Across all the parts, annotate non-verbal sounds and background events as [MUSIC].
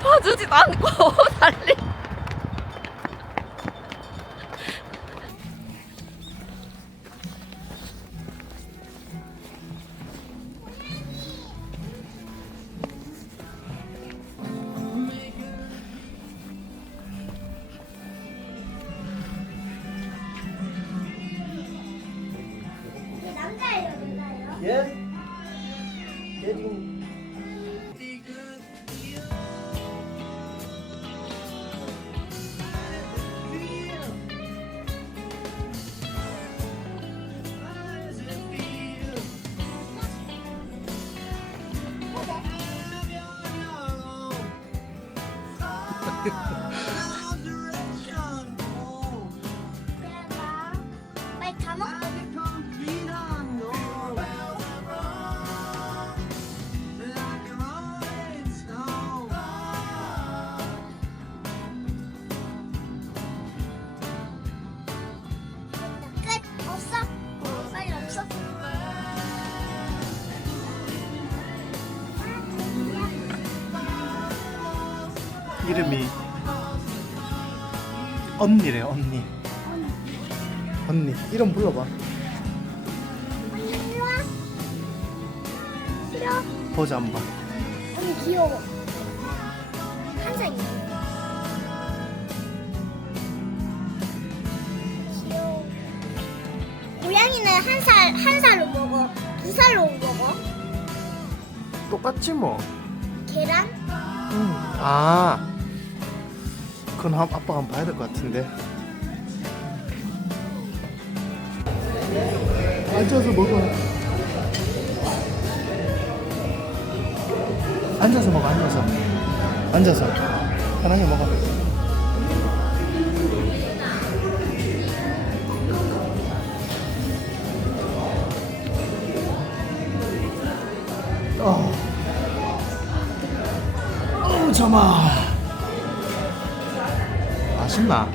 봐주지도 않고 [LAUGHS] 달리. 이게 남자예요, 여자예요? 예? 얘 지금 끝. 없어? 이름이 언니래 언니 언니 이름 불러봐 언니 일로 와. 싫어? 보자 한번 언니 귀여워. 한 살이야. 귀여워. 고양이는 한 살, 한 살로 먹어. 두 살로 먹어. 똑같지 뭐 계란? 응. 아 그건 한, 아빠가 한번 봐야 될 것 같은데 앉아서 먹어. 앉아서 먹어 앉아서. 앉아서. 편하게 먹어. 어. 어우 참아. 맛있나?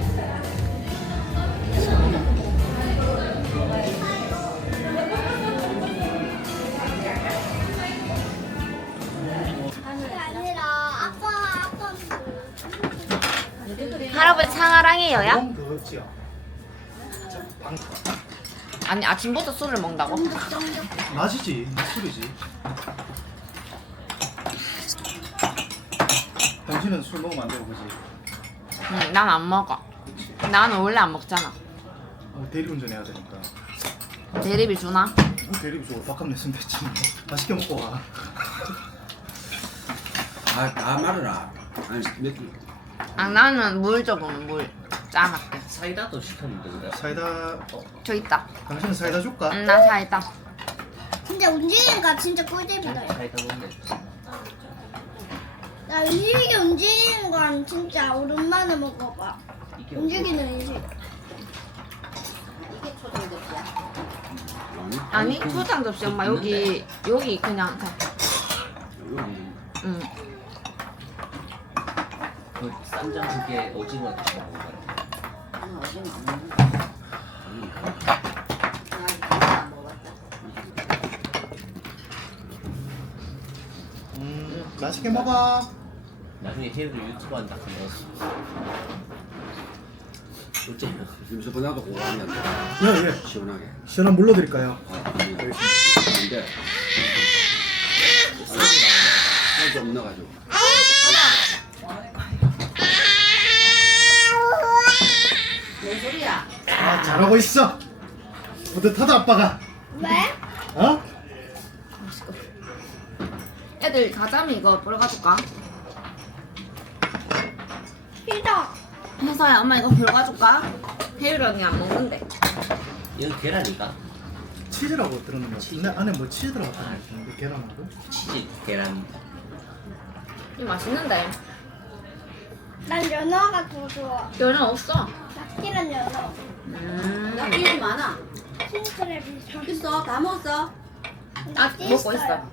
할아버지 상하랑이에요야? 그건 그거지요 방... 아니 아침부터 술을 먹는다고? 맛이지 술이지 당신은 술 먹으면 안 되고 그지? 응, 난 안 먹어. 나는 원래 안 먹잖아. 어, 대리운전 해야 되니까 대리비 주나? 어, 대리비 주고 밥값 냈으면 됐지 뭐. 맛있게 먹고 와 아, 다 말해라. 아니, 몇 개. 아 나는 물 조금 물 짜놨게. 사이다도 시켰는데, 그래. 사이다 어, 저 있다. 당신은 사이다 줄까? 응, 나 사이다. 진짜 움직이니까 진짜 꿀잼이다. 사이다 먹네. 나 음식이 움직이는 건 진짜 오랜만에 먹어봐. 움직이는 음식. 아니 초장 접시 엄마 여기 여기 그냥 자. 여기 응. 그 쌈장 그게 오징어 같이 먹는 거야. 음 맛있게 먹어 나중에 제이도 유튜브 한다 그러면 어째요? 김수 번하고 공부하면 예예 시원하게. 시원한 물로 드릴까요? 아, 근데. 살좀 넣어가지고. 아 잘하고 있어 뿌듯하다 아빠가 왜? 어? 애들 가자미 이거 불가줄까? 싫어. 혜서야 엄마 이거 불가줄까? 혜율이 언니 안 먹는데. 이건 계란이가? 치즈라고 들었는 거 같은데 안에 뭐 치즈 들어갔다는 거 같은데 계란하고 치즈 계란. 이 맛있는데. 난 연어가 더 좋아. 연어 없어. 납기란 연어. 음. 나 이름이 많아. 킹크랩이 있어? 다 먹었어? 아 먹고 있어.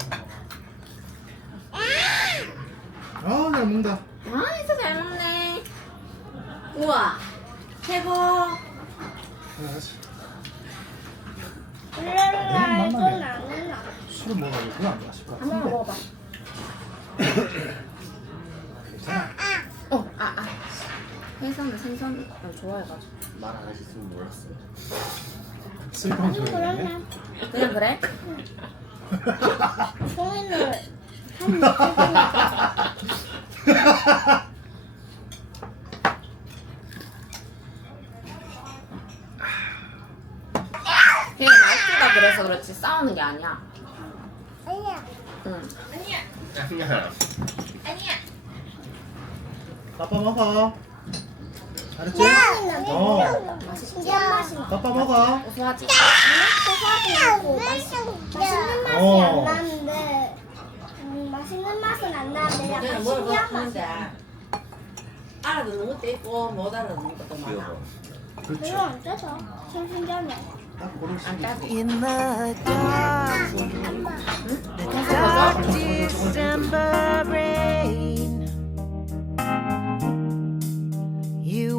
아잘 먹는다 아 혜서 잘 먹네. 우와. 최고. 알았어. 안 된다. 술을 먹어가지고 안 맛있을 것 한번 같은데 먹어봐. 괜찮아 생선을 생선 좋아해가지고 말 안 하셨으면 몰랐어요. 슬픈 소리네. 그냥 그래? 며칠 [LAUGHS] 되게 말투가 그래서 그렇지 싸우는 게 아니야 아니야. 응 아빠 먹어. 알았지? 고 양이는 어. 신기한 맛이 나. 아빠 먹어. 고소하지? 고소하고 맛있는 맛이 어. 나는데 음, 맛있는 맛은 안 나는데 약간 뭘 신기한 맛이 먹는데 알아듣는 것도 있고 못 알아듣는 것도 많아. 귀여워. 별로 안 짜서 참 신기하네 딱수안 있어. 짜지? In the dark, the dark December rain,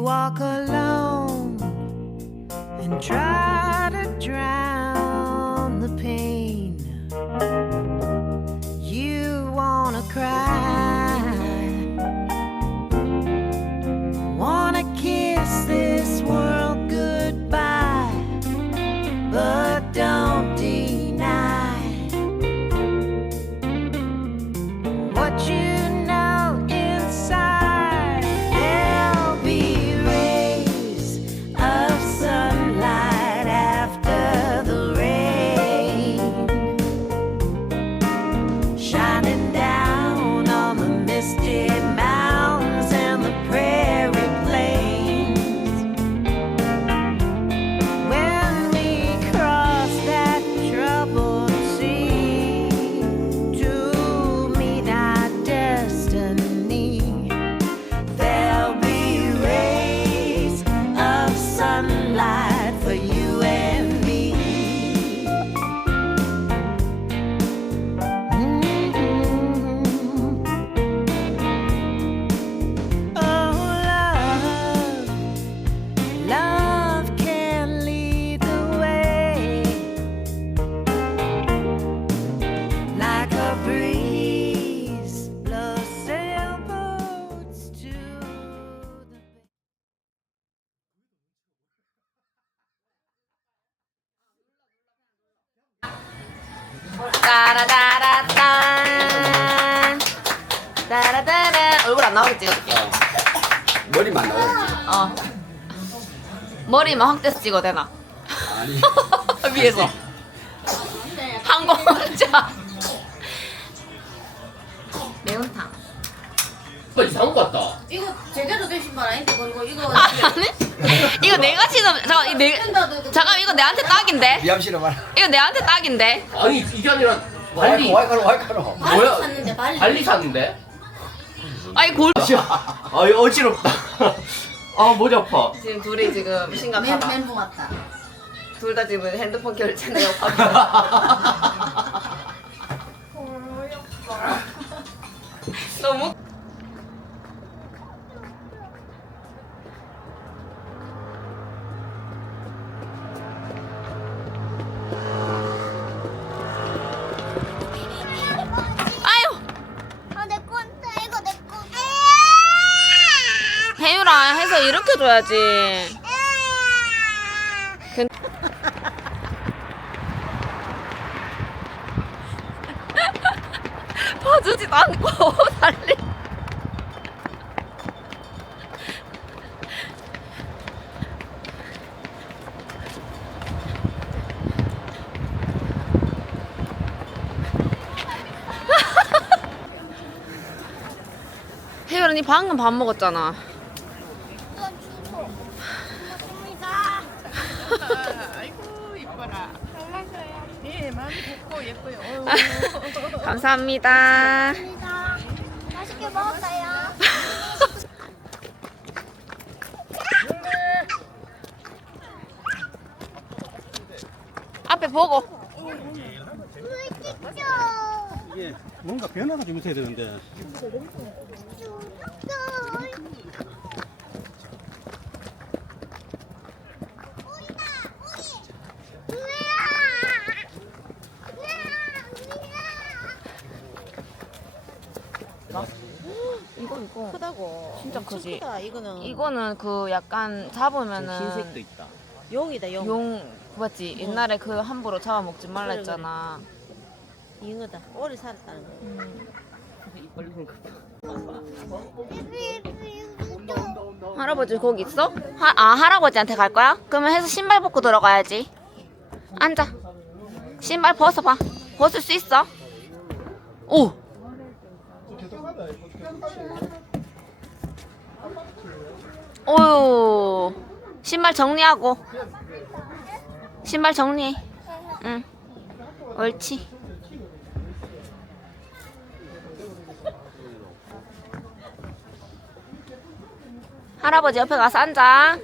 walk alone and try 따라따라딴 따라따라 얼굴 안 나오게 찍어줄게 어. 머리만 나오지. 어 머리만 확대해서 찍어도 되나? 아니. [LAUGHS] 위에서 혼자 매운탕 어, 이상한 것 같다. 이거 제대로 된 신발 아닌데 그리고 이거 아, 아니? 이거 내가 신은 잠깐 이거 내 잠깐 이거 내한테 딱인데 미암 씨는 말. 이거 내한테 딱인데 아니 이게 아니라 발리 와이카노 와이카노. 발리 뭐야? 샀는데 발리. 발리 샀는데? 아니 골 아 이거 어지럽다. [LAUGHS] 아 머리 아파. 지금 둘이 지금 멘, 심각하다 멘붕 왔다. 둘 다 지금 핸드폰 결제 내역 [LAUGHS] [LAUGHS] 해서 이렇게 줘야지. 괜- 봐주지도 않고 [LAUGHS] 달리. [LAUGHS] 방금 밥 먹었잖아 이건 주소. 고맙습니다. 아이고 이뻐라. 예, 마음이 곱고 예뻐요. 감사합니다 [LAUGHS] 감사합니다. 맛있게 먹었어요. 앞에 보고 물 찍죠. 이게 뭔가 변화가 좀 있어야 되는데. 크다고. 진짜 엄청 크지? 크다. 이거는 이거는 그 약간 잡으면은 흰색도 있다. 용이다 용. 용 맞지? 옛날에 그 함부로 잡아먹지 말라 그래, 했잖아. 잉어다. 오래 살았다는 거. [LAUGHS] 벌리는 거. 할아버지 거기 있어? 하, 아 할아버지한테 갈 거야? 그러면 해서 신발 벗고 들어가야지. 앉아. 신발 벗어봐. 벗을 수 있어? 오. 오유. 신발 정리하고. 신발 정리해. 응. 옳지. 할아버지 옆에 가서 앉아.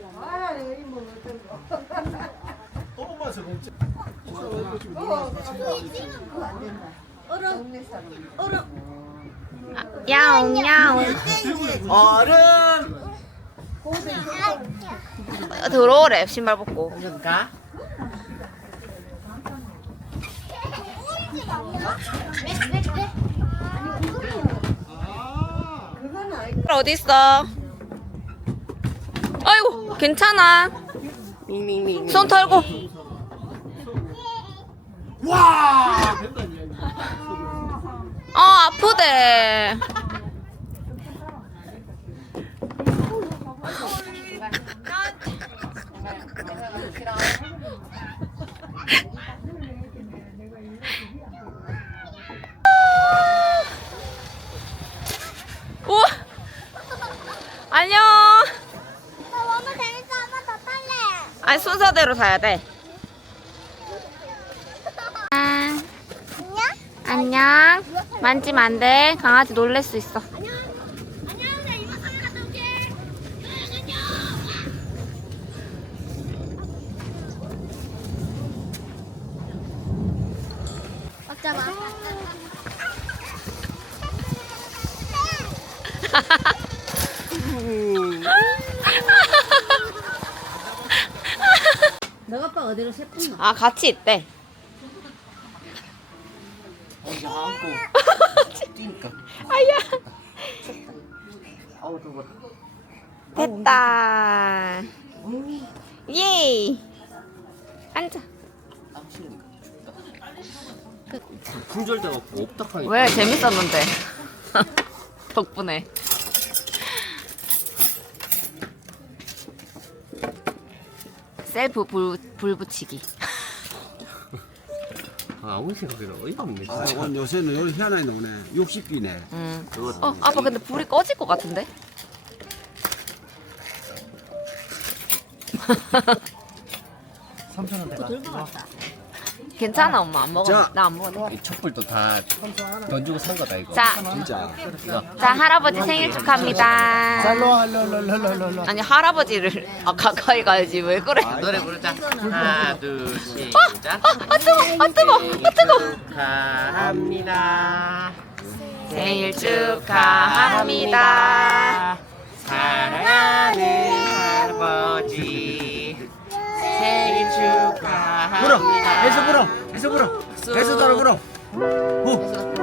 야옹 야옹 얼음. 들어오래 신발 벗고 가. 어디 있어? 아이고 괜찮아 손 털고 와. 어 아프대 우와 안녕 너무 재밌어. 한 번 더 탈래. 아니 사야 돼. 안녕? 안녕. 만지면 안 돼. 강아지 놀랄 수 있어. 안녕, 나 이모 손에 갔다 올게. 안녕. 먹자 마. 너가 아빠 어디로 세뿐나? 아 같이 있대 거기 안고 뛰니까. 아야 아우 더워. 됐다 예 앉아 춥다. 품절돼갖고 없다 하니까. 왜 재밌었는데 [LAUGHS] 덕분에 셀프 불, 불 붙이기 아, 아무리 생각해도 어이가 없네 아, 진짜. 이건 요새는 여기 희한하게 나오네. 60기네. 음. 그거 어 아빠 근데 불이 꺼질 것 같은데 원 대가. 괜찮아 엄마 안 먹어 자. 나 안 먹어 이 촛불도 다돈 주고 산 거다 이거. 자, 진짜. 자 할아버지 생일 축하합니다 살로 할로 할로 할로 할로. 아니 할아버지를 아 가까이 가야지 왜 그래 노래 부르자. 하나, 둘, 시작. 아 뜨거 아 뜨거 아 뜨거 축하합니다. 생일 축하합니다 사랑하는 할아버지 축하합니다. 불어. 해서 불어. 해서 불어. 해서 따라 불어. 오.